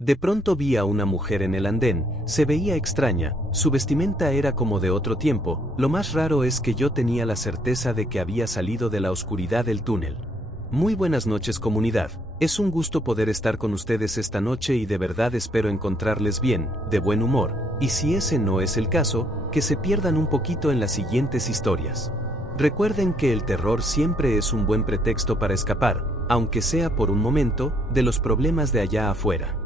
De pronto vi a una mujer en el andén, se veía extraña, su vestimenta era como de otro tiempo, lo más raro es que yo tenía la certeza de que había salido de la oscuridad del túnel. Muy buenas noches comunidad, es un gusto poder estar con ustedes esta noche y de verdad espero encontrarles bien, de buen humor, y si ese no es el caso, que se pierdan un poquito en las siguientes historias. Recuerden que el terror siempre es un buen pretexto para escapar, aunque sea por un momento, de los problemas de allá afuera.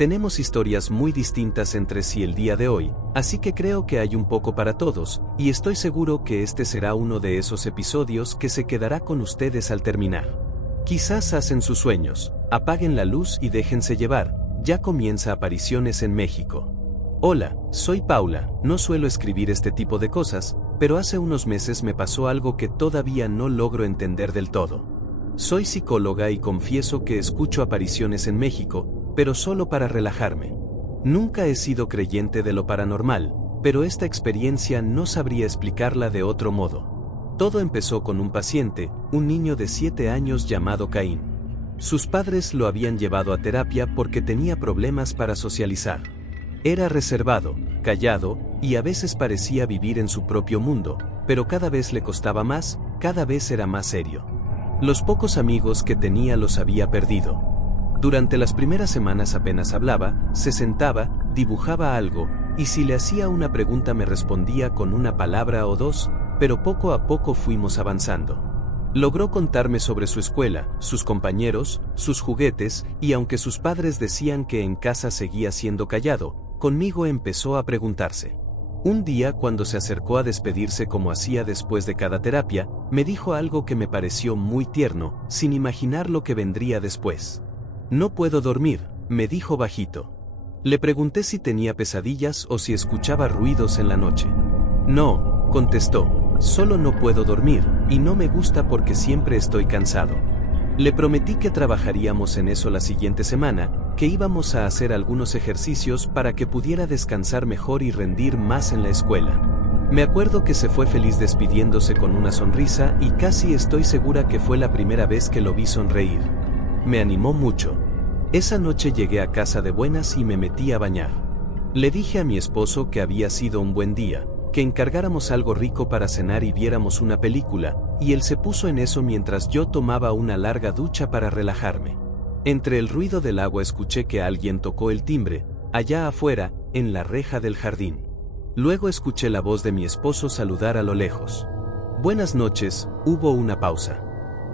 Tenemos historias muy distintas entre sí el día de hoy, así que creo que hay un poco para todos, y estoy seguro que este será uno de esos episodios que se quedará con ustedes al terminar. Quizás hacen sus sueños, apaguen la luz y déjense llevar, ya comienza Apariciones en México. Hola, soy Paula, no suelo escribir este tipo de cosas, pero hace unos meses me pasó algo que todavía no logro entender del todo. Soy psicóloga y confieso que escucho apariciones en México, pero solo para relajarme. Nunca he sido creyente de lo paranormal, pero esta experiencia no sabría explicarla de otro modo. Todo empezó con un paciente, un niño de 7 años llamado Caín. Sus padres lo habían llevado a terapia porque tenía problemas para socializar. Era reservado, callado, y a veces parecía vivir en su propio mundo, pero cada vez le costaba más, cada vez era más serio. Los pocos amigos que tenía los había perdido. Durante las primeras semanas apenas hablaba, se sentaba, dibujaba algo, y si le hacía una pregunta me respondía con una palabra o dos, pero poco a poco fuimos avanzando. Logró contarme sobre su escuela, sus compañeros, sus juguetes, y aunque sus padres decían que en casa seguía siendo callado, conmigo empezó a preguntarse. Un día cuando se acercó a despedirse como hacía después de cada terapia, me dijo algo que me pareció muy tierno, sin imaginar lo que vendría después. No puedo dormir, me dijo bajito. Le pregunté si tenía pesadillas o si escuchaba ruidos en la noche. No, contestó, solo no puedo dormir, y no me gusta porque siempre estoy cansado. Le prometí que trabajaríamos en eso la siguiente semana, que íbamos a hacer algunos ejercicios para que pudiera descansar mejor y rendir más en la escuela. Me acuerdo que se fue feliz despidiéndose con una sonrisa y casi estoy segura que fue la primera vez que lo vi sonreír. Me animó mucho. Esa noche llegué a casa de buenas y me metí a bañar. Le dije a mi esposo que había sido un buen día, que encargáramos algo rico para cenar y viéramos una película, y él se puso en eso mientras yo tomaba una larga ducha para relajarme. Entre el ruido del agua escuché que alguien tocó el timbre, allá afuera, en la reja del jardín. Luego escuché la voz de mi esposo saludar a lo lejos. Buenas noches, hubo una pausa.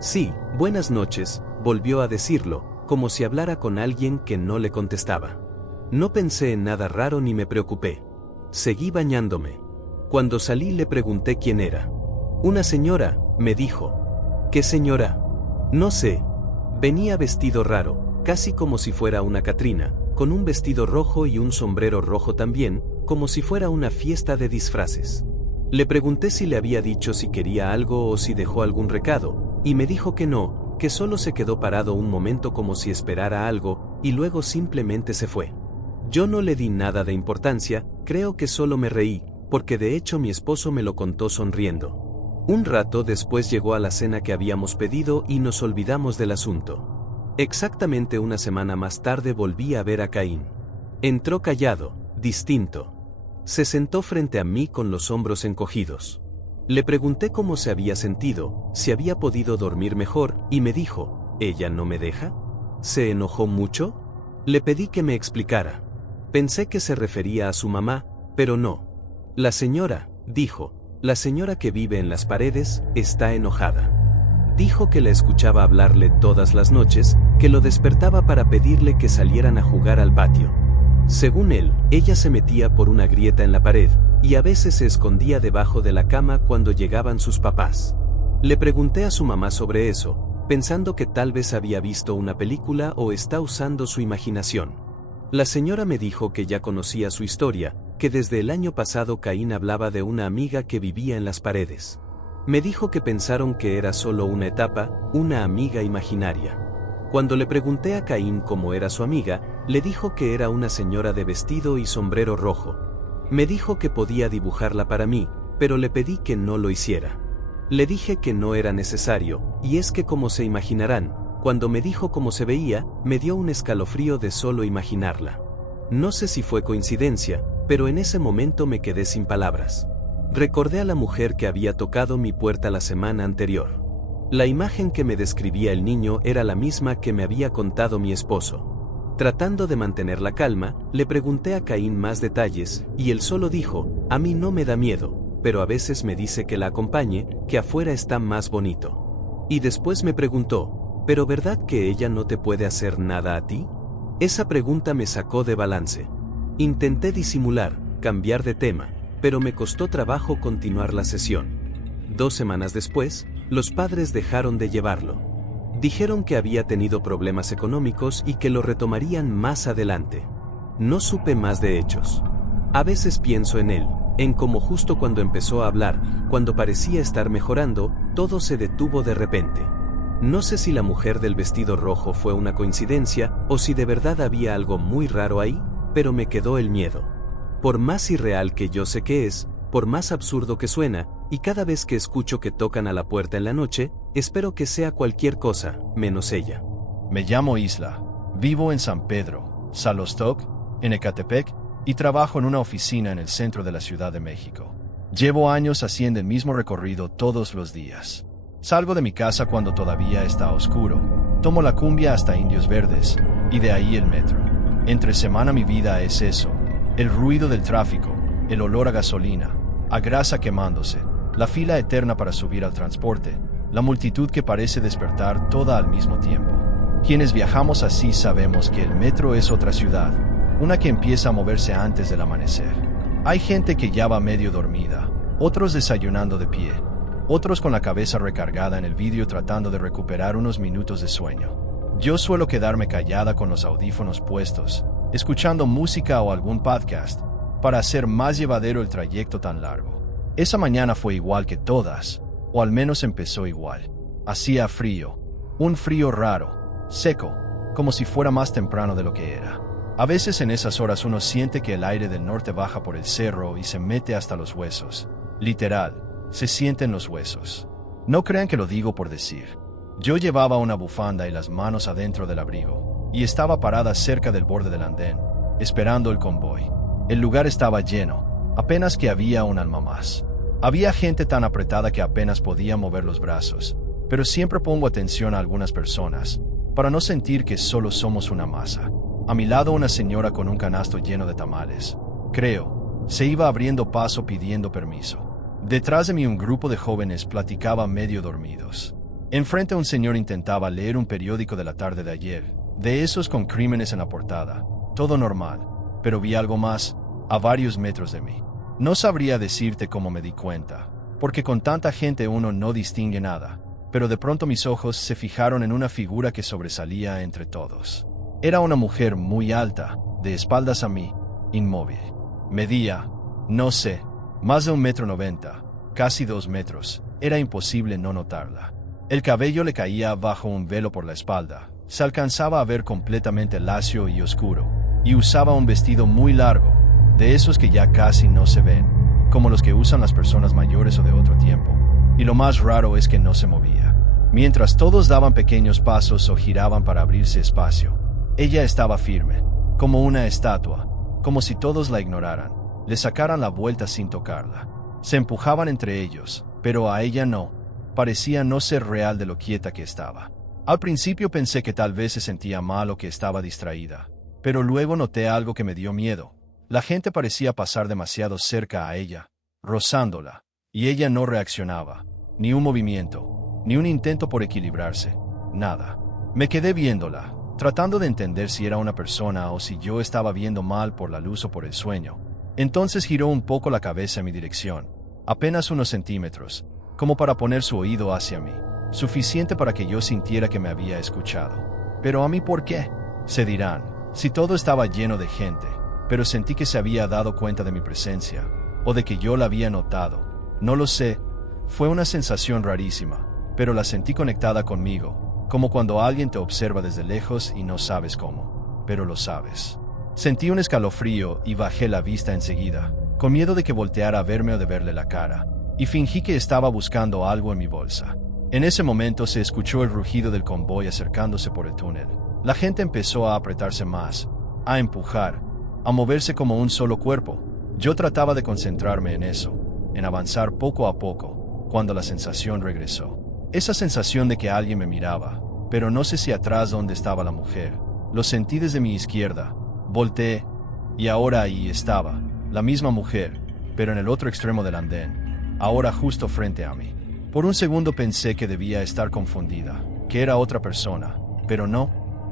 Sí, buenas noches, volvió a decirlo, como si hablara con alguien que no le contestaba. No pensé en nada raro ni me preocupé. Seguí bañándome. Cuando salí le pregunté quién era. Una señora, me dijo. ¿Qué señora? No sé. Venía vestido raro, casi como si fuera una Catrina, con un vestido rojo y un sombrero rojo también, como si fuera una fiesta de disfraces. Le pregunté si le había dicho si quería algo o si dejó algún recado, y me dijo que no, que solo se quedó parado un momento como si esperara algo, y luego simplemente se fue. Yo no le di nada de importancia, creo que solo me reí, porque de hecho mi esposo me lo contó sonriendo. Un rato después llegó a la cena que habíamos pedido y nos olvidamos del asunto. Exactamente una semana más tarde volví a ver a Caín. Entró callado, distinto. Se sentó frente a mí con los hombros encogidos. Le pregunté cómo se había sentido, si había podido dormir mejor, y me dijo, ¿ella no me deja? ¿Se enojó mucho? Le pedí que me explicara. Pensé que se refería a su mamá, pero no. La señora, dijo, la señora que vive en las paredes, está enojada. Dijo que la escuchaba hablarle todas las noches, que lo despertaba para pedirle que salieran a jugar al patio. Según él, ella se metía por una grieta en la pared, y a veces se escondía debajo de la cama cuando llegaban sus papás. Le pregunté a su mamá sobre eso, pensando que tal vez había visto una película o está usando su imaginación. La señora me dijo que ya conocía su historia, que desde el año pasado Caín hablaba de una amiga que vivía en las paredes. Me dijo que pensaron que era solo una etapa, una amiga imaginaria. Cuando le pregunté a Caín cómo era su amiga, le dijo que era una señora de vestido y sombrero rojo. Me dijo que podía dibujarla para mí, pero le pedí que no lo hiciera. Le dije que no era necesario, y es que como se imaginarán, Cuando me dijo cómo se veía, me dio un escalofrío de solo imaginarla. No sé si fue coincidencia, pero en ese momento me quedé sin palabras. Recordé a la mujer que había tocado mi puerta la semana anterior. La imagen que me describía el niño era la misma que me había contado mi esposo. Tratando de mantener la calma, le pregunté a Caín más detalles, y él solo dijo: a mí no me da miedo, pero a veces me dice que la acompañe, que afuera está más bonito. Y después me preguntó: ¿pero verdad que ella no te puede hacer nada a ti? Esa pregunta me sacó de balance. Intenté disimular, cambiar de tema, pero me costó trabajo continuar la sesión. 2 semanas después, los padres dejaron de llevarlo. Dijeron que había tenido problemas económicos y que lo retomarían más adelante. No supe más de hechos. A veces pienso en él, en cómo justo cuando empezó a hablar, cuando parecía estar mejorando, todo se detuvo de repente. No sé si la mujer del vestido rojo fue una coincidencia o si de verdad había algo muy raro ahí, pero me quedó el miedo. Por más irreal que yo sé que es, por más absurdo que suena, y cada vez que escucho que tocan a la puerta en la noche, espero que sea cualquier cosa, menos ella. Me llamo Isla, vivo en San Pedro, Xalostoc, en Ecatepec, y trabajo en una oficina en el centro de la Ciudad de México. Llevo años haciendo el mismo recorrido todos los días. Salgo de mi casa cuando todavía está oscuro, tomo la cumbia hasta Indios Verdes, y de ahí el metro. Entre semana mi vida es eso: el ruido del tráfico, el olor a gasolina, a grasa quemándose, la fila eterna para subir al transporte, la multitud que parece despertar toda al mismo tiempo. Quienes viajamos así sabemos que el metro es otra ciudad, una que empieza a moverse antes del amanecer. Hay gente que ya va medio dormida, otros desayunando de pie, otros con la cabeza recargada en el vídeo tratando de recuperar unos minutos de sueño. Yo suelo quedarme callada con los audífonos puestos, escuchando música o algún podcast, para hacer más llevadero el trayecto tan largo. Esa mañana fue igual que todas, o al menos empezó igual. Hacía frío, un frío raro, seco, como si fuera más temprano de lo que era. A veces en esas horas uno siente que el aire del norte baja por el cerro y se mete hasta los huesos. Literal, se sienten los huesos. No crean que lo digo por decir. Yo llevaba una bufanda y las manos adentro del abrigo, y estaba parada cerca del borde del andén, esperando el convoy. El lugar estaba lleno, apenas que había un alma más. Había gente tan apretada que apenas podía mover los brazos, pero siempre pongo atención a algunas personas, para no sentir que solo somos una masa. A mi lado una señora con un canasto lleno de tamales. Creo, se iba abriendo paso pidiendo permiso. Detrás de mí un grupo de jóvenes platicaba medio dormidos. Enfrente un señor intentaba leer un periódico de la tarde de ayer, de esos con crímenes en la portada. Todo normal, pero vi algo más, a varios metros de mí. No sabría decirte cómo me di cuenta, porque con tanta gente uno no distingue nada, pero de pronto mis ojos se fijaron en una figura que sobresalía entre todos. Era una mujer muy alta, de espaldas a mí, inmóvil. Medía, no sé, más de 1,90 m, casi 2 metros. Era imposible no notarla. El cabello le caía bajo un velo por la espalda. Se alcanzaba a ver completamente lacio y oscuro, y usaba un vestido muy largo, de esos que ya casi no se ven, como los que usan las personas mayores o de otro tiempo. Y lo más raro es que no se movía. Mientras todos daban pequeños pasos o giraban para abrirse espacio, ella estaba firme, como una estatua, como si todos la ignoraran, le sacaran la vuelta sin tocarla. Se empujaban entre ellos, pero a ella no. Parecía no ser real de lo quieta que estaba. Al principio pensé que tal vez se sentía mal o que estaba distraída, pero luego noté algo que me dio miedo. La gente parecía pasar demasiado cerca a ella, rozándola, y ella no reaccionaba, ni un movimiento, ni un intento por equilibrarse, nada. Me quedé viéndola, tratando de entender si era una persona o si yo estaba viendo mal por la luz o por el sueño. Entonces giró un poco la cabeza en mi dirección, apenas unos centímetros, como para poner su oído hacia mí, suficiente para que yo sintiera que me había escuchado. Pero a mí, ¿por qué? Se dirán, si todo estaba lleno de gente, pero sentí que se había dado cuenta de mi presencia, o de que yo la había notado. No lo sé, fue una sensación rarísima, pero la sentí conectada conmigo, como cuando alguien te observa desde lejos y no sabes cómo, pero lo sabes. Sentí un escalofrío y bajé la vista enseguida, con miedo de que volteara a verme o de verle la cara, y fingí que estaba buscando algo en mi bolsa. En ese momento se escuchó el rugido del convoy acercándose por el túnel. La gente empezó a apretarse más, a empujar, a moverse como un solo cuerpo. Yo trataba de concentrarme en eso, en avanzar poco a poco, cuando la sensación regresó. Esa sensación de que alguien me miraba, pero no sé si atrás donde estaba la mujer. Lo sentí desde mi izquierda. Volteé, y ahora ahí estaba, la misma mujer, pero en el otro extremo del andén, ahora justo frente a mí. Por un segundo pensé que debía estar confundida, que era otra persona, pero no,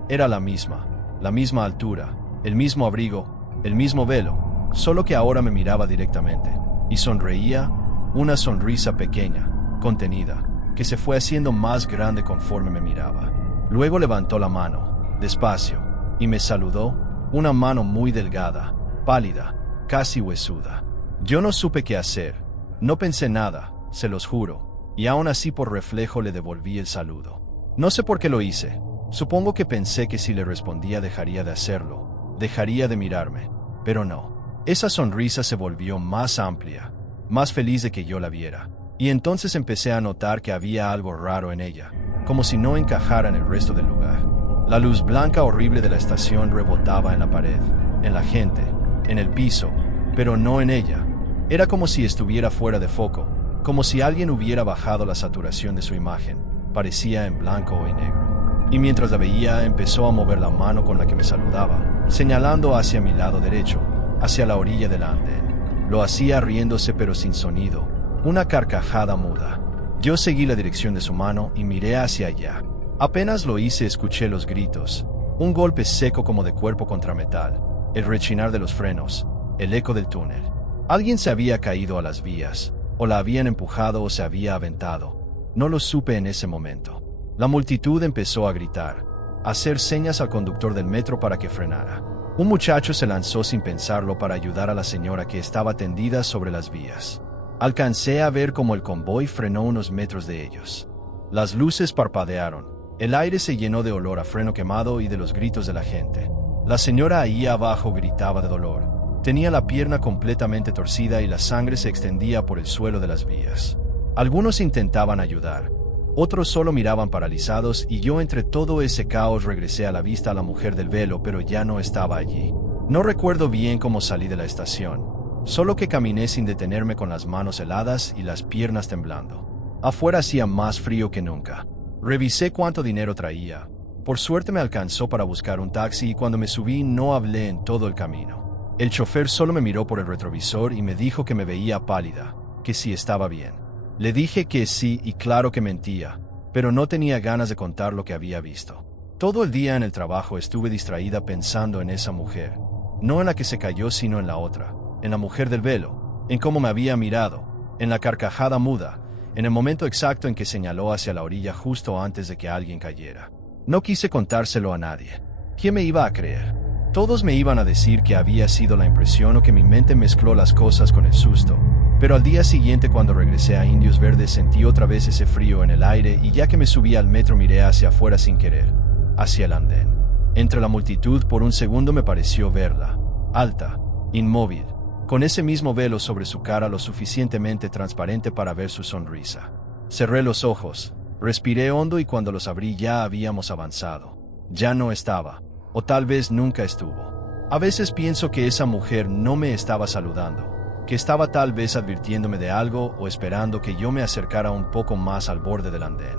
era la misma altura, el mismo abrigo, el mismo velo, solo que ahora me miraba directamente, y sonreía, una sonrisa pequeña, contenida, que se fue haciendo más grande conforme me miraba. Luego levantó la mano, despacio, y me saludó, una mano muy delgada, pálida, casi huesuda. Yo no supe qué hacer, no pensé nada, se los juro, y aún así por reflejo le devolví el saludo. No sé por qué lo hice, supongo que pensé que si le respondía dejaría de hacerlo, dejaría de mirarme, pero no. Esa sonrisa se volvió más amplia, más feliz de que yo la viera, y entonces empecé a notar que había algo raro en ella, como si no encajara en el resto del lugar. La luz blanca horrible de la estación rebotaba en la pared, en la gente, en el piso, pero no en ella. Era como si estuviera fuera de foco, como si alguien hubiera bajado la saturación de su imagen. Parecía en blanco y negro. Y mientras la veía, empezó a mover la mano con la que me saludaba, señalando hacia mi lado derecho, hacia la orilla del andén. Lo hacía riéndose pero sin sonido, una carcajada muda. Yo seguí la dirección de su mano y miré hacia allá. Apenas lo hice, escuché los gritos, un golpe seco como de cuerpo contra metal, el rechinar de los frenos, el eco del túnel. Alguien se había caído a las vías, o la habían empujado o se había aventado. No lo supe en ese momento. La multitud empezó a gritar, a hacer señas al conductor del metro para que frenara. Un muchacho se lanzó sin pensarlo para ayudar a la señora que estaba tendida sobre las vías. Alcancé a ver cómo el convoy frenó unos metros de ellos. Las luces parpadearon, el aire se llenó de olor a freno quemado y de los gritos de la gente. La señora ahí abajo gritaba de dolor. Tenía la pierna completamente torcida y la sangre se extendía por el suelo de las vías. Algunos intentaban ayudar, otros solo miraban paralizados, y yo entre todo ese caos regresé a la vista a la mujer del velo, pero ya no estaba allí. No recuerdo bien cómo salí de la estación, solo que caminé sin detenerme con las manos heladas y las piernas temblando. Afuera hacía más frío que nunca. Revisé cuánto dinero traía. Por suerte me alcanzó para buscar un taxi y cuando me subí no hablé en todo el camino. El chofer solo me miró por el retrovisor y me dijo que me veía pálida, que sí estaba bien. Le dije que sí y claro que mentía, pero no tenía ganas de contar lo que había visto. Todo el día en el trabajo estuve distraída pensando en esa mujer, no en la que se cayó sino en la otra, en la mujer del velo, en cómo me había mirado, en la carcajada muda, en el momento exacto en que señaló hacia la orilla justo antes de que alguien cayera. No quise contárselo a nadie. ¿Quién me iba a creer? Todos me iban a decir que había sido la impresión o que mi mente mezcló las cosas con el susto. Pero al día siguiente, cuando regresé a Indios Verdes, sentí otra vez ese frío en el aire y ya que me subí al metro miré hacia afuera sin querer, hacia el andén. Entre la multitud por un segundo me pareció verla, alta, inmóvil, con ese mismo velo sobre su cara lo suficientemente transparente para ver su sonrisa. Cerré los ojos, respiré hondo y cuando los abrí ya habíamos avanzado. Ya no estaba. O tal vez nunca estuvo. A veces pienso que esa mujer no me estaba saludando, que estaba tal vez advirtiéndome de algo o esperando que yo me acercara un poco más al borde del andén.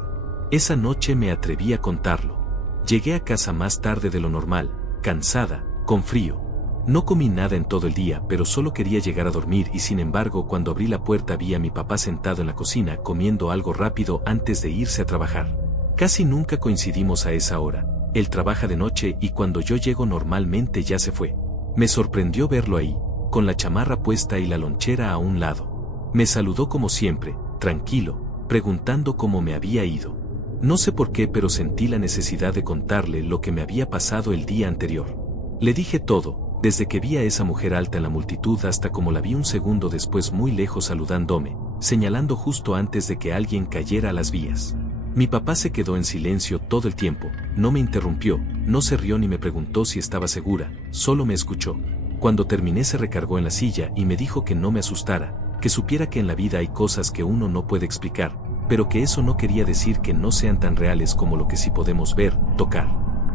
Esa noche me atreví a contarlo. Llegué a casa más tarde de lo normal, cansada, con frío. No comí nada en todo el día, pero solo quería llegar a dormir y sin embargo cuando abrí la puerta vi a mi papá sentado en la cocina comiendo algo rápido antes de irse a trabajar. Casi nunca coincidimos a esa hora. Él trabaja de noche y cuando yo llego normalmente ya se fue. Me sorprendió verlo ahí, con la chamarra puesta y la lonchera a un lado. Me saludó como siempre, tranquilo, preguntando cómo me había ido. No sé por qué, pero sentí la necesidad de contarle lo que me había pasado el día anterior. Le dije todo, desde que vi a esa mujer alta en la multitud hasta como la vi un segundo después muy lejos saludándome, señalando justo antes de que alguien cayera a las vías. Mi papá se quedó en silencio todo el tiempo, no me interrumpió, no se rió ni me preguntó si estaba segura, solo me escuchó. Cuando terminé se recargó en la silla y me dijo que no me asustara, que supiera que en la vida hay cosas que uno no puede explicar, pero que eso no quería decir que no sean tan reales como lo que sí podemos ver, tocar.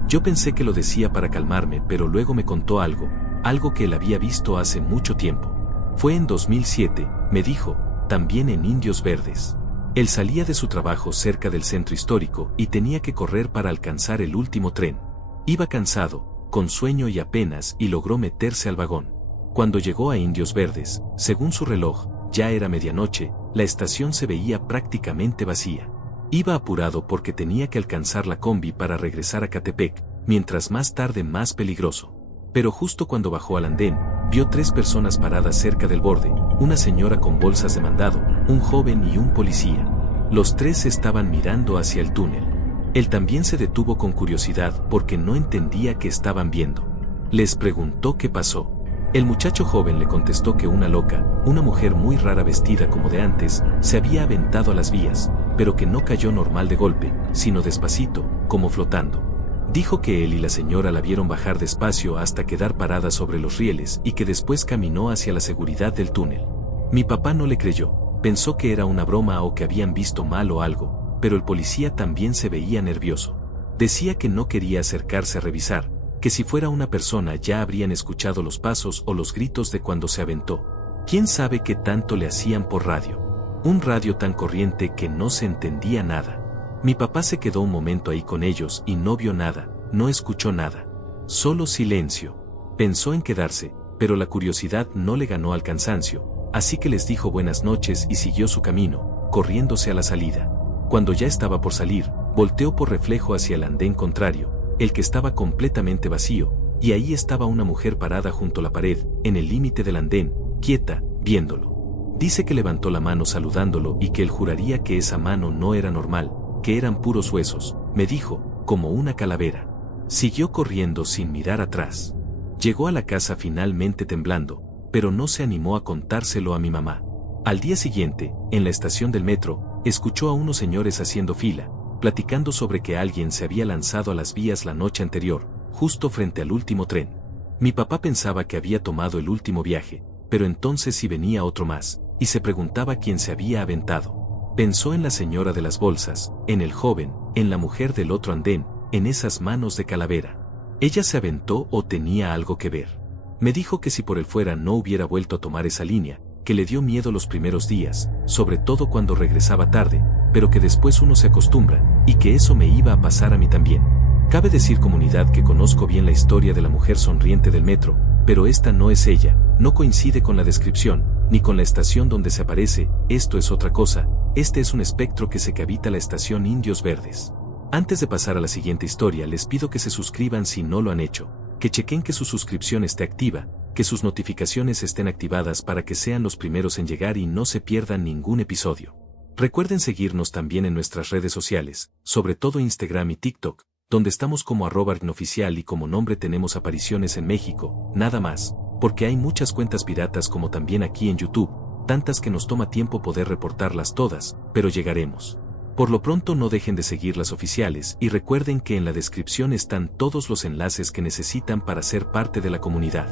Yo pensé que lo decía para calmarme, pero luego me contó algo que él había visto hace mucho tiempo. Fue en 2007, me dijo, también en Indios Verdes. Él salía de su trabajo cerca del centro histórico y tenía que correr para alcanzar el último tren. Iba cansado, con sueño y apenas, y logró meterse al vagón. Cuando llegó a Indios Verdes, según su reloj, ya era medianoche, la estación se veía prácticamente vacía. Iba apurado porque tenía que alcanzar la combi para regresar a Catepec, mientras más tarde más peligroso. Pero justo cuando bajó al andén, vio 3 personas paradas cerca del borde, una señora con bolsas de mandado, un joven y un policía. Los 3 estaban mirando hacia el túnel. Él también se detuvo con curiosidad porque no entendía qué estaban viendo. Les preguntó qué pasó. El muchacho joven le contestó que una loca, una mujer muy rara vestida como de antes, se había aventado a las vías, pero que no cayó normal de golpe, sino despacito, como flotando. Dijo que él y la señora la vieron bajar despacio hasta quedar parada sobre los rieles y que después caminó hacia la seguridad del túnel. Mi papá no le creyó, pensó que era una broma o que habían visto mal o algo, pero el policía también se veía nervioso. Decía que no quería acercarse a revisar, que si fuera una persona ya habrían escuchado los pasos o los gritos de cuando se aventó. ¿Quién sabe qué tanto le hacían por radio? Un radio tan corriente que no se entendía nada. Mi papá se quedó un momento ahí con ellos y no vio nada, no escuchó nada. Solo silencio. Pensó en quedarse, pero la curiosidad no le ganó al cansancio, así que les dijo buenas noches y siguió su camino, corriéndose a la salida. Cuando ya estaba por salir, volteó por reflejo hacia el andén contrario, el que estaba completamente vacío, y ahí estaba una mujer parada junto a la pared, en el límite del andén, quieta, viéndolo. Dice que levantó la mano saludándolo y que él juraría que esa mano no era normal, que eran puros huesos, me dijo, como una calavera. Siguió corriendo sin mirar atrás. Llegó a la casa finalmente temblando, pero no se animó a contárselo a mi mamá. Al día siguiente, en la estación del metro, escuchó a unos señores haciendo fila, platicando sobre que alguien se había lanzado a las vías la noche anterior, justo frente al último tren. Mi papá pensaba que había tomado el último viaje, pero entonces sí venía otro más, y se preguntaba quién se había aventado. Pensó en la señora de las bolsas, en el joven, en la mujer del otro andén, en esas manos de calavera. ¿Ella se aventó o tenía algo que ver? Me dijo que si por él fuera no hubiera vuelto a tomar esa línea, que le dio miedo los primeros días, sobre todo cuando regresaba tarde, pero que después uno se acostumbra, y que eso me iba a pasar a mí también. Cabe decir, comunidad, que conozco bien la historia de la mujer sonriente del metro, pero esta no es ella, no coincide con la descripción, ni con la estación donde se aparece, esto es otra cosa, este es un espectro que habita la estación Indios Verdes. Antes de pasar a la siguiente historia, les pido que se suscriban si no lo han hecho, que chequen que su suscripción esté activa, que sus notificaciones estén activadas para que sean los primeros en llegar y no se pierdan ningún episodio. Recuerden seguirnos también en nuestras redes sociales, sobre todo Instagram y TikTok, donde estamos como @arnoficial y como nombre tenemos apariciones en México, nada más, porque hay muchas cuentas piratas como también aquí en YouTube, tantas que nos toma tiempo poder reportarlas todas, pero llegaremos. Por lo pronto no dejen de seguir las oficiales y recuerden que en la descripción están todos los enlaces que necesitan para ser parte de la comunidad.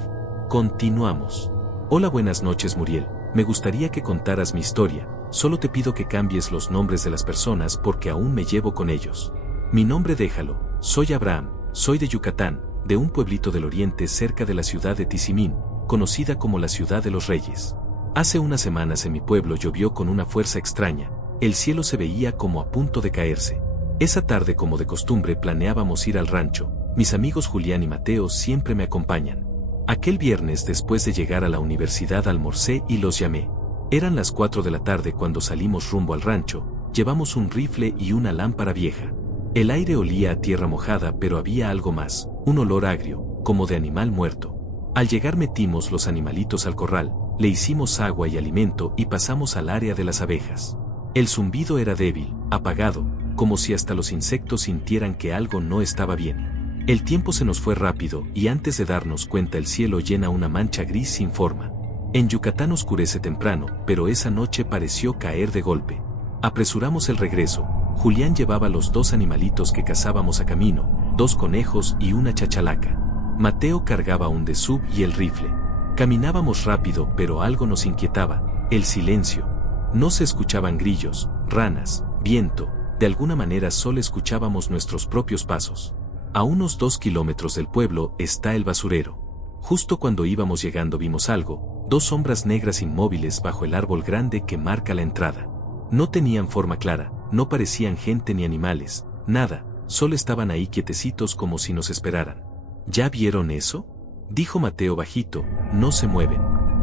Continuamos. Hola, buenas noches Muriel, me gustaría que contaras mi historia, solo te pido que cambies los nombres de las personas porque aún me llevo con ellos. Mi nombre déjalo, soy Abraham, soy de Yucatán, de un pueblito del oriente cerca de la ciudad de Tizimín, conocida como la Ciudad de los Reyes. Hace unas semanas en mi pueblo llovió con una fuerza extraña, el cielo se veía como a punto de caerse. Esa tarde, como de costumbre, planeábamos ir al rancho, mis amigos Julián y Mateo siempre me acompañan. Aquel viernes después de llegar a la universidad almorcé y los llamé. Eran las 4 de la tarde cuando salimos rumbo al rancho, llevamos un rifle y una lámpara vieja. El aire olía a tierra mojada, pero había algo más, un olor agrio, como de animal muerto. Al llegar metimos los animalitos al corral, le hicimos agua y alimento y pasamos al área de las abejas. El zumbido era débil, apagado, como si hasta los insectos sintieran que algo no estaba bien. El tiempo se nos fue rápido y antes de darnos cuenta el cielo llena una mancha gris sin forma. En Yucatán oscurece temprano, pero esa noche pareció caer de golpe. Apresuramos el regreso. Julián llevaba los 2 animalitos que cazábamos a camino, 2 conejos y una chachalaca. Mateo cargaba un desub y el rifle. Caminábamos rápido, pero algo nos inquietaba, el silencio. No se escuchaban grillos, ranas, viento, de alguna manera solo escuchábamos nuestros propios pasos. A unos 2 kilómetros del pueblo está el basurero. Justo cuando íbamos llegando vimos algo, 2 sombras negras inmóviles bajo el árbol grande que marca la entrada. No tenían forma clara, no parecían gente ni animales, nada, solo estaban ahí quietecitos como si nos esperaran. ¿Ya vieron eso?, dijo Mateo bajito, no se mueven.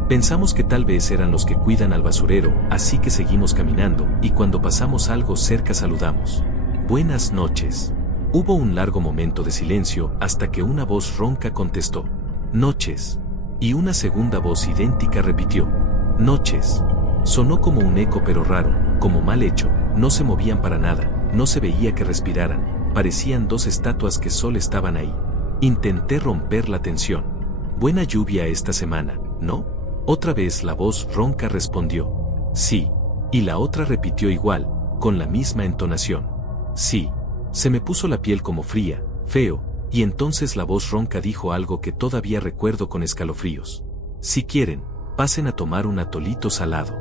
Pensamos que tal vez eran los que cuidan al basurero, así que seguimos caminando, y cuando pasamos algo cerca saludamos. Buenas noches. Hubo un largo momento de silencio hasta que una voz ronca contestó. Noches. Y una segunda voz idéntica repitió. Noches. Sonó como un eco pero raro, como mal hecho, no se movían para nada, no se veía que respiraran, parecían 2 estatuas que solo estaban ahí. Intenté romper la tensión. Buena lluvia esta semana, ¿no? Otra vez la voz ronca respondió. Sí. Y la otra repitió igual, con la misma entonación. Sí. Se me puso la piel como fría, feo, y entonces la voz ronca dijo algo que todavía recuerdo con escalofríos. Si quieren, pasen a tomar un atolito salado.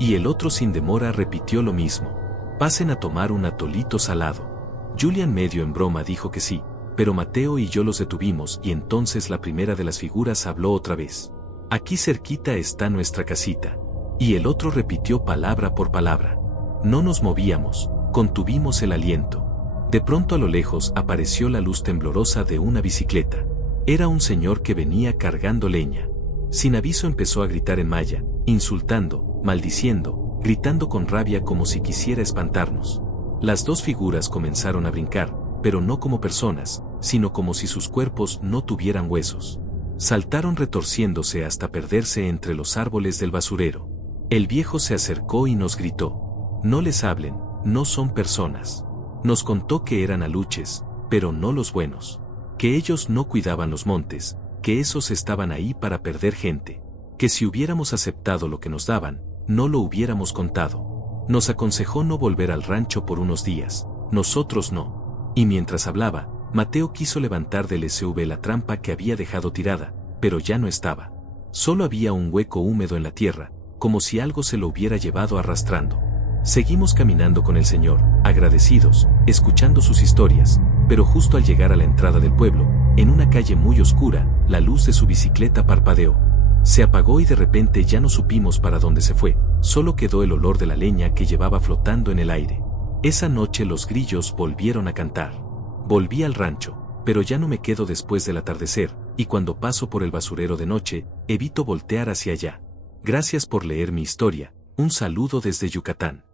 Y el otro sin demora repitió lo mismo. Pasen a tomar un atolito salado. Julian medio en broma dijo que sí, pero Mateo y yo los detuvimos y entonces la primera de las figuras habló otra vez. Aquí cerquita está nuestra casita. Y el otro repitió palabra por palabra. No nos movíamos, contuvimos el aliento. De pronto a lo lejos apareció la luz temblorosa de una bicicleta. Era un señor que venía cargando leña. Sin aviso empezó a gritar en maya, insultando, maldiciendo, gritando con rabia como si quisiera espantarnos. Las 2 figuras comenzaron a brincar, pero no como personas, sino como si sus cuerpos no tuvieran huesos. Saltaron retorciéndose hasta perderse entre los árboles del basurero. El viejo se acercó y nos gritó. No les hablen, no son personas. Nos contó que eran aluches, pero no los buenos. Que ellos no cuidaban los montes, que esos estaban ahí para perder gente. Que si hubiéramos aceptado lo que nos daban, no lo hubiéramos contado. Nos aconsejó no volver al rancho por unos días, nosotros no. Y mientras hablaba, Mateo quiso levantar del SUV la trampa que había dejado tirada, pero ya no estaba. Solo había un hueco húmedo en la tierra, como si algo se lo hubiera llevado arrastrando. Seguimos caminando con el señor, agradecidos, escuchando sus historias, pero justo al llegar a la entrada del pueblo, en una calle muy oscura, la luz de su bicicleta parpadeó. Se apagó y de repente ya no supimos para dónde se fue, solo quedó el olor de la leña que llevaba flotando en el aire. Esa noche los grillos volvieron a cantar. Volví al rancho, pero ya no me quedo después del atardecer, y cuando paso por el basurero de noche, evito voltear hacia allá. Gracias por leer mi historia, un saludo desde Yucatán.